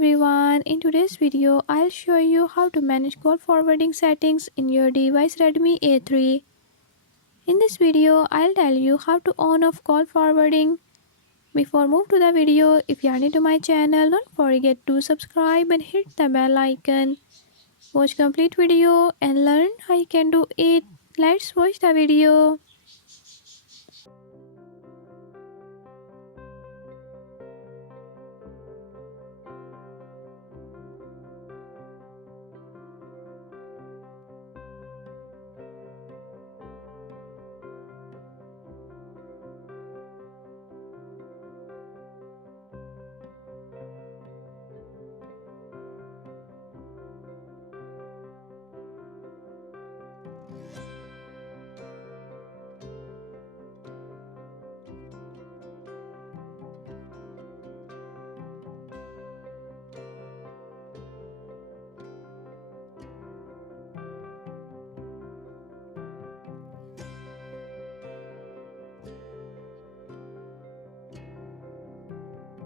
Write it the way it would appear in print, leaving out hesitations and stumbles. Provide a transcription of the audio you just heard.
everyone, in today's video I'll show you how to manage call forwarding settings in your device Redmi A3. In this video I'll tell you how to on off call forwarding. Before move to the video, if you are new to my channel, don't forget to subscribe and hit the bell icon. Watch complete video and learn how you can do it. Let's watch the video.